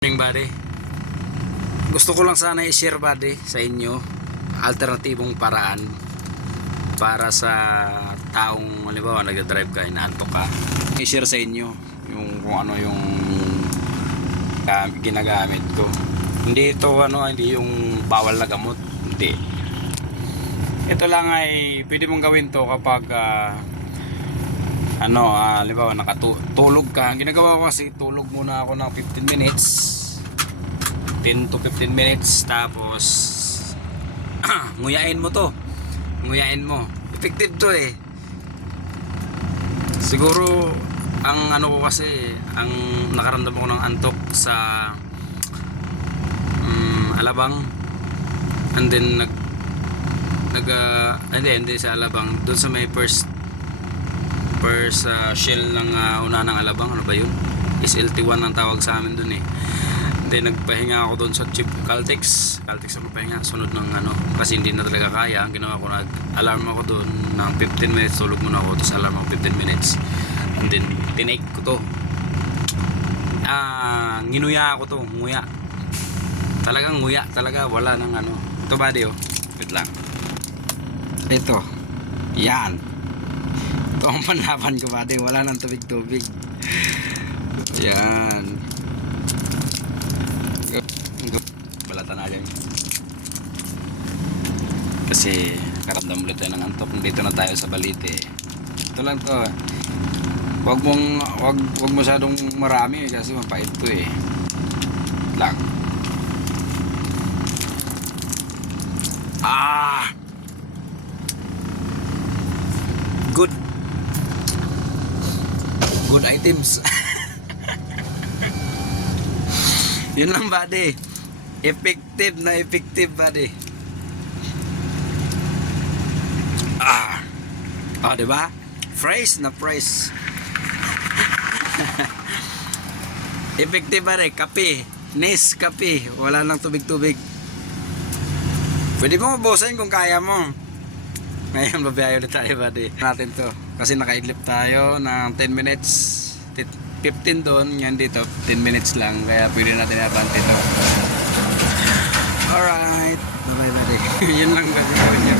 Morning buddy, gusto ko lang sana i-share buddy sa inyo alternatibong paraan para sa taong halimbawa nag-drive ka, inaantok ka. I-share sa inyo yung kung ano yung ginagamit ko. Hindi ito hindi yung bawal na gamot, hindi. Ito lang ay pwede mong gawin to kapag halimbawa nakatulog ka. Ang ginagawa ko kasi tulog muna ako ng 15 minutes, 10 to 15 minutes, tapos nguyain mo to, nguyain mo. Effective to eh. Siguro ang ko kasi, ang nakaramdam ko ng antok sa Alabang, and then hindi sa Alabang, doon sa may first shell ng una ng Alabang, ano ba yun? SLT1 ang tawag sa amin dun eh. Then nagpahinga ako doon sa Chief Caltex ako pahinga, sunod ng kasi hindi na talaga kaya. Ang ginawa ko, nag-alarm ako doon ng 15 minutes, tulog muna ako, tapos alarm ako 15 minutes, and then tinake ko to, nginuya ako to, nguya, talagang nguya talaga, wala nang ito buddy wait lang, ito, yan. Ito ang panlaban ko buddy, wala nang tubig-tubig. Yan. Balatan natin. Kasi karamdam ulit tayo ng antok. Dito na tayo sa Balite. Ito lang to. Wag masyadong marami kasi mapait to eh. Lang. Good items. Yun lang buddy. Effective buddy. Diba? Fresh na fresh. Effective buddy. Kape. Nescafe. Wala lang tubig-tubig. Pwede mo mabusan kung kaya mo. Ngayon babiyahe ulit tayo buddy. Natin to. Kasi nakaidlip tayo ng 10 minutes. 15 doon, yan dito 10 minutes lang, kaya pwede natin i-abante ito. Alright, bye bye buddy. Yun lang kasi gawin niya.